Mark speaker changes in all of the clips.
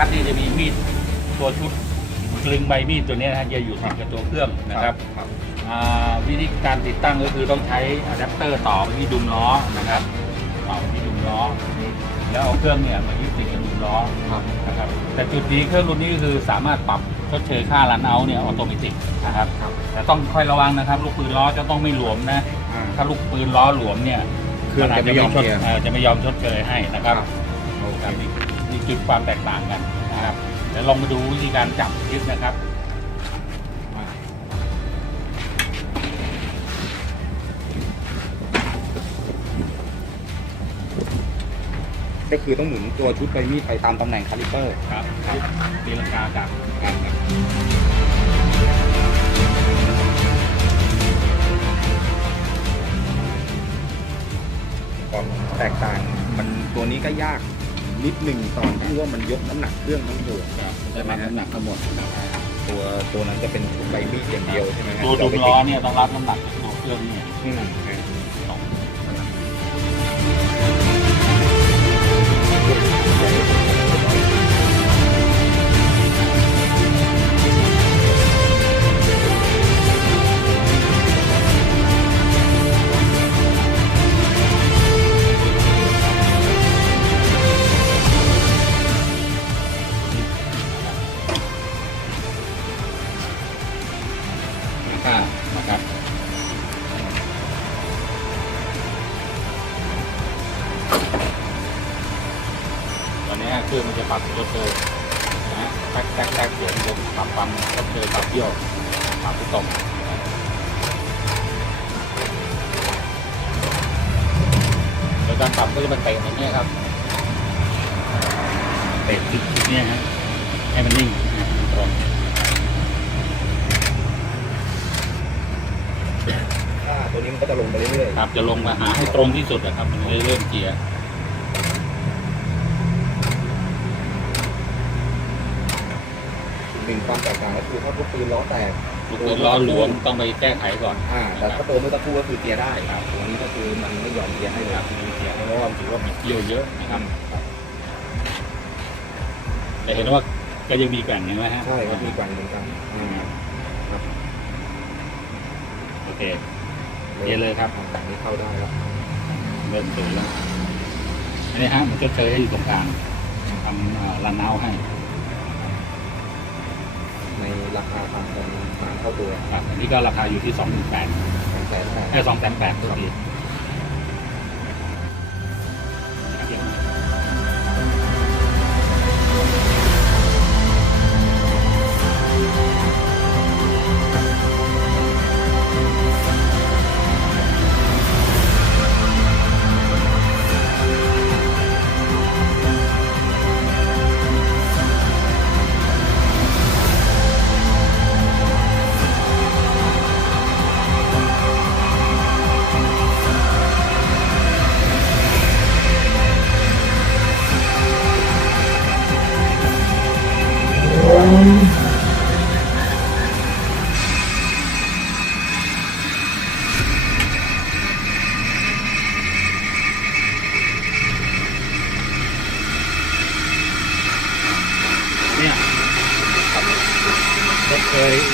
Speaker 1: คัดนี่จะมีมีดตัวชุดกลึงใบมีดตัวเนี้ยนะฮะจะอยู่ติดกับตัวเครื่องนะครับ
Speaker 2: ครับ
Speaker 1: อ่าวิธีการติดตั้งก็คือต้องใช้อะแดปเตอร์ต่อไปที่ดุมล้อนะครับต่อไปที่ดุมล้อ แล้วเอาเครื่องเนี่ยมายึดติดกับดุมล้อ
Speaker 2: ครับ
Speaker 1: นะครับแต่จุดนี้เครื่องรุ่นนี้ก็คือสามารถปรับชดเชยค่ารันเอาท์เนี่ยออโตเมติกนะครับ
Speaker 2: ครับ
Speaker 1: แต่ต้องค่อยระวังนะครับ ลูกปืนล้อจะต้องไม่หลวมนะ
Speaker 2: อ่า
Speaker 1: ถ้าลูกปืนล้อหลวมเนี่ย
Speaker 2: เครื่องจะไม่ยอม
Speaker 1: ชด
Speaker 2: เคลียร์
Speaker 1: เอ่อจะไม่ยอมชดเชยให้นะครับ
Speaker 2: โอเค
Speaker 1: ครับนี่นี่ จุดความแตกต่างกันนะครับเดี๋ยวลองมาดูวิธีการจับยึดนะครับ
Speaker 2: ก็คือต้องหมุนตัวชุดใบมีดไปตามตำแหน่งคาลิเปอร์
Speaker 1: ครับครับตีลังกาจับครับครับ
Speaker 2: ความแตกต่างมันตัวนี้ก็ยาก นิดหนึ่งตอนที่ว่ามันยกน้ำหนักเครื่องทั้งตัว
Speaker 1: ครับจะรับน้ำหนักทั้งหมดครับ
Speaker 2: ตัวตัวนั้นจะเป็นชุดใบมีดอย่างเดียวใช่ไหมฮะ
Speaker 1: ตัวดุม
Speaker 2: เราไป
Speaker 1: ล้อ
Speaker 2: ติด
Speaker 1: เนี่ยต้องรับน้ำหนักจากตัวเครื่องเนี่ย
Speaker 2: อ่า
Speaker 1: นะครับตอนนี้เครื่องมันจะปรับชดเชยนะแท็กแท็กแท็กเดี๋ยวมันจะปรับความชดเชยปรับเยี่ยวปรับไปตรงโดยการปรับก็จะมาเตะอย่างนี้ครับเตะจุดเนี้ยฮะให้มันนิ่งนะ ตรง
Speaker 2: อ่าตัวนี้มันก็จะลงไปเรื่อย
Speaker 1: ครับจะลงมาหาให้ตรงที่สุดนะครับ มันจะเริ่มเกียร์
Speaker 2: ๆหนึ่งความแตกต่างก็คือถ้าพวกปืนล้อแตก
Speaker 1: ลูกปืนล้อหลวมต้องไปแก้ไขก่อน
Speaker 2: อ่าแต่
Speaker 1: นะค
Speaker 2: ถ้า
Speaker 1: รับ
Speaker 2: ตัวเมื่อสักครู่ก็คือเกียร์ได้ครับตัวนี้ก็คือมันไม่ยอมเกียร์ให้เลย
Speaker 1: ครับมีเกียร์เพราะว่าถือว่ามีเกี่ยวเยอะนะครับแต่เห็นว่าก็ยังมีแกว่งใช่ไหมฮะ
Speaker 2: ใช่ครับมีกวางเหมือนกัน อ่า
Speaker 1: โอเค เกียร์เลยครับ
Speaker 2: อ่าอันนี้เข้าได้แล้ว
Speaker 1: เริ่มตื่นแล้วอันนี้ฮะมันก็เจอให้อยู่ตรงกลางทำรันเอาให้
Speaker 2: ในราคาตามกันสามเท่าตัว
Speaker 1: ครับอันนี้ก็ราคาอยู่ที่สองหมื่นแปด
Speaker 2: สองแสนแปด
Speaker 1: แค่สองแสนแปดตัวดี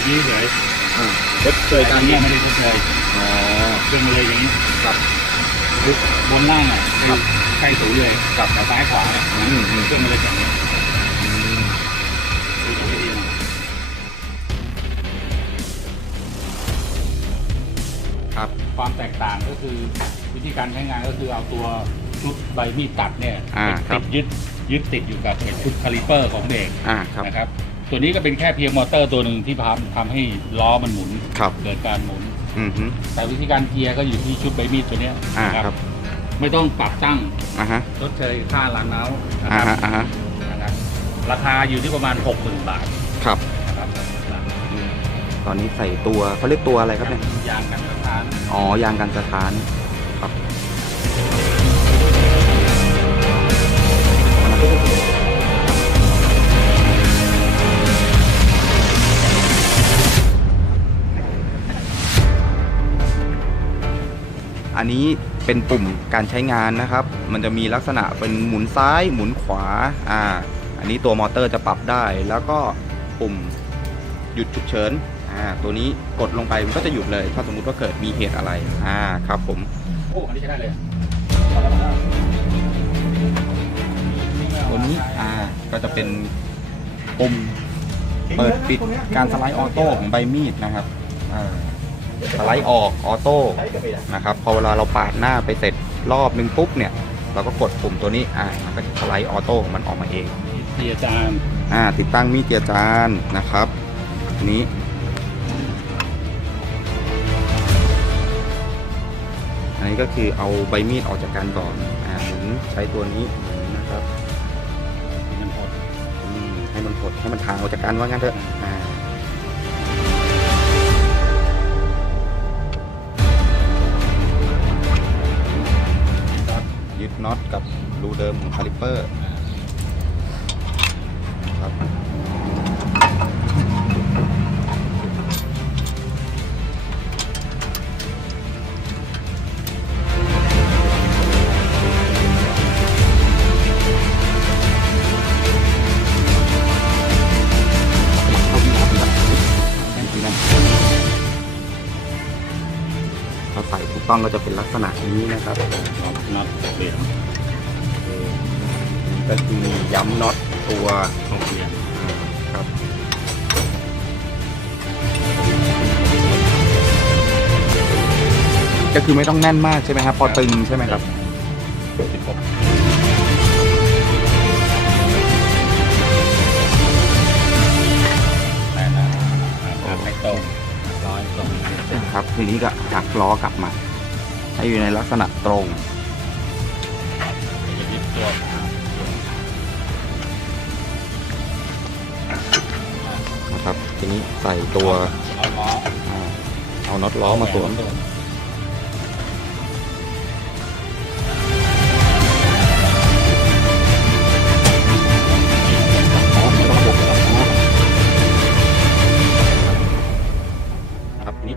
Speaker 1: ดเชยอย่างนี้เฉย
Speaker 2: อ่าลดเชย
Speaker 1: อั
Speaker 2: กานร
Speaker 1: นี้ไม่ได้ชดเชย
Speaker 2: อ๋อ
Speaker 1: ขึ้นมาเลยอย่างนี้
Speaker 2: ครับ
Speaker 1: คือบนล่างอะ
Speaker 2: ครับ
Speaker 1: ใกล้ศูนย์เลยกับซ้ายขวาเนี่ย
Speaker 2: อืมอืม
Speaker 1: ขึ้นมาเลยอย่างนี้
Speaker 2: อืม
Speaker 1: ดูอย่างนี้ดีนะ
Speaker 2: ครับ
Speaker 1: ความแตกต่างก็คือวิธีการใช้งานก็คือเอาตัวชุดใบมีดตัดเนี่ย
Speaker 2: อ่าครั
Speaker 1: ติ
Speaker 2: บ
Speaker 1: ดยึดยึดติดอยู่กับไอ้ชุดคาลิเปอร์ของเบรก
Speaker 2: อ่าครับ
Speaker 1: นะครับ ตัวนี้ก็เป็นแค่เพียงมอเตอร์ตัวหนึ่งที่พาทำให้ล้อมันหมุน
Speaker 2: ครับ
Speaker 1: เกิดการหมุน
Speaker 2: อืมฮึ
Speaker 1: แต่วิธีการเกียร์ก็อยู่ที่ชุดใบมีดตัวเนี้ย
Speaker 2: อ่า
Speaker 1: นะครับไม่ต้องปรับตั้ง
Speaker 2: อ่าฮะ
Speaker 1: ลดเชยค่าล้างเน้านะ
Speaker 2: อ่า
Speaker 1: ครั
Speaker 2: ฮะ
Speaker 1: บ
Speaker 2: อ่าฮะ
Speaker 1: นะครับราคาอยู่ที่ประมาณ 60,000 บาท
Speaker 2: ครับ
Speaker 1: นะครับ
Speaker 2: ตอนนี้ใส่ตัวเขาเรียกตัวอะไรครับเนี่ย
Speaker 1: ยางกันสะท้าน
Speaker 2: อ๋อ ยางกันสถาน นนี้เป็นปุ่มการใช้งานนะครับ มันจะมีลักษณะเป็นหมุนซ้ายหมุนขวาอ่าอันนี้ตัวมอเตอร์จะปรับได้ แล้วก็ปุ่มหยุดฉุกเฉินอ่าตัวนี้กดลงไปมันก็จะหยุดเลย ถ้าสมมุติว่าเกิดมีเหตุอะไรอ่าครับผม
Speaker 1: โอ้อันนี้ใช้ได้เลย
Speaker 2: ตัวนี้อ่าก็จะเป็นปุ่มเปิดปิดการสไลด์ออโต้ของใบมีดนะครับอ่า สไลด์ออกออโต้นะครับพอเวลาเราปาดหน้าไปเสร็จรอบนึงปุ๊บเนี่ย เราก็กดปุ่มตัวนี้อ่ามันก็จะสไลด์ออโต้ของมันออกมาเอง
Speaker 1: เตียจาน
Speaker 2: อ่าติดตั้งมีดเจียจานนะครับอันนี้อันนี้ก็คือเอาใบมีดออกจากกันก่อนอ่าหมุนใช้ตัวนี้หมุนนะครับ
Speaker 1: มันพอ
Speaker 2: อืมให้มันหดให้มันทางออกจากกันว่างั้นเถอะอ่า น็อตกับรูเดิมของคาลิปเปอร์ครับเข้าที่ครับนี่นะถ้าใส่ถูกต้องก็จะเป็นลักษณะนี้นะครับ
Speaker 1: เปลี่ยน
Speaker 2: ก็คือย้ำน็อตตัว
Speaker 1: ต้องเปลี่ยน
Speaker 2: ครับก็คือไม่ต้องแน่นมากใช่ไหมครับพอตึงใช่ไหมครับ
Speaker 1: สิบหกแต่นะอ่าให้ตรงร้อยตรง
Speaker 2: ครับทีนี้ก็หักล้อกลับมา ให้อยู่ในลักษณะตรง ใส่ตัว
Speaker 1: เอา
Speaker 2: น็อตล้อมาสวมอ๋อไม่ต้องบวกแล้วอ๋อครับนี่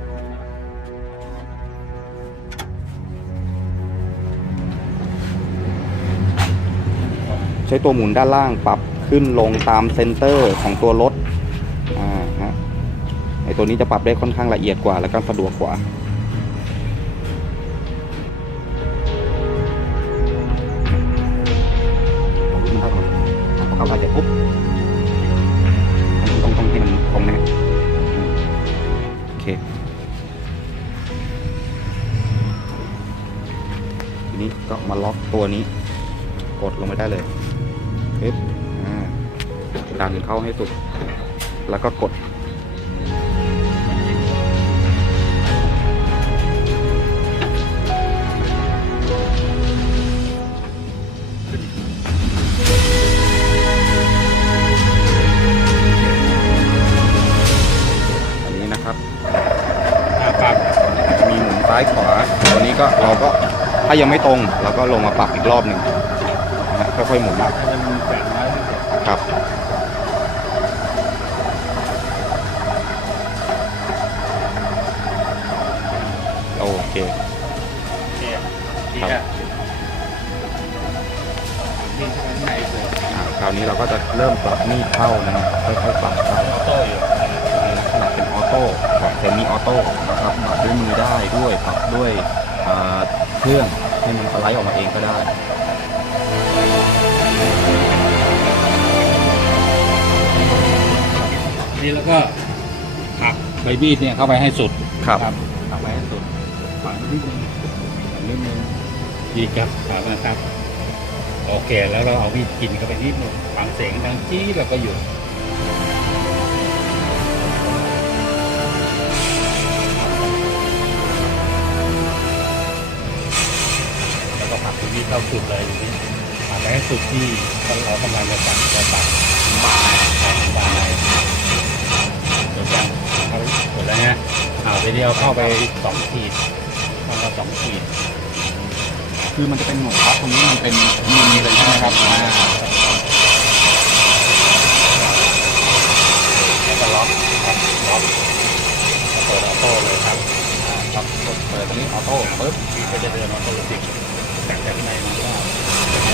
Speaker 2: ใช้ตัวหมุนด้านล่างปรับขึ้นลงตามเซนเตอร์ของตัวรถ ตัวนี้จะปรับได้ค่อนข้างละเอียดกว่า แล้วก็สะดวกกว่าเอาขึ้นมาครับผมอะพอเข้าไปเสร็จปุ๊บต้องต้องให้มันตรงนะอืมโอเคทีนี้ก็มาล็อกตัวนี้ กดลงไปได้เลยปึ๊บดันเข้าให้สุด แล้วก็กด ถ้ายังไม่ตรงเราก็ลงมาปรับอีกรอบหนึ่งนะฮะค่อยๆหมุน
Speaker 1: ให้มันแสนน้อยที่สุด
Speaker 2: ครับโอเค
Speaker 1: โอเคดีอะนี่ใช่ไหมข้างในเสือ
Speaker 2: อ่าคราวนี้เราก็จะเริ่มปรับมีดเข้านะครับค่อยๆปรับเข้า
Speaker 1: ออโต้อยู่
Speaker 2: ในลักษณะเป็นออโต้แบบเซมิออโต้นะครับปรับด้วยมือได้ด้วยปรับด้วยอ่า เครื่องให้มันสไลด์ออกมาเองก็ได้
Speaker 1: นี่แล้วก็ผลักใบมีดเนี่ยเข้าไปให้สุด
Speaker 2: ครับ
Speaker 1: ผลักไปให้สุดฝังนิดนึงฝังนิดนึงดีครับฝังนะครับโอเคแล้วเราเอามีดกินเข้าไปนิดนึงฝังเสียงดังจี้แล้วก็หยุด แล้เข้าสุดเลยทีนี้ผลักไปให้สุดที่เรากำลังจะตัดจะตัดบายบายเดี๋ยวจะเอาหมดแล้วนะเอาไปเดียวเข้าไปสองขีดเข้ามาสองขีด
Speaker 2: คือมันจะเป็นหมวกครับตรงนี้มันเป็นมือเลยใช่ไหมครับอ่า
Speaker 1: แล้วก็ล็อกครับล็อกเปิดออโต้เลยครับ
Speaker 2: ครับเปิดตรงนี้ออโต้ปึ๊บ
Speaker 1: ก็จะเดินออโต้ติกแต่ จากข้างในมา
Speaker 2: ว่า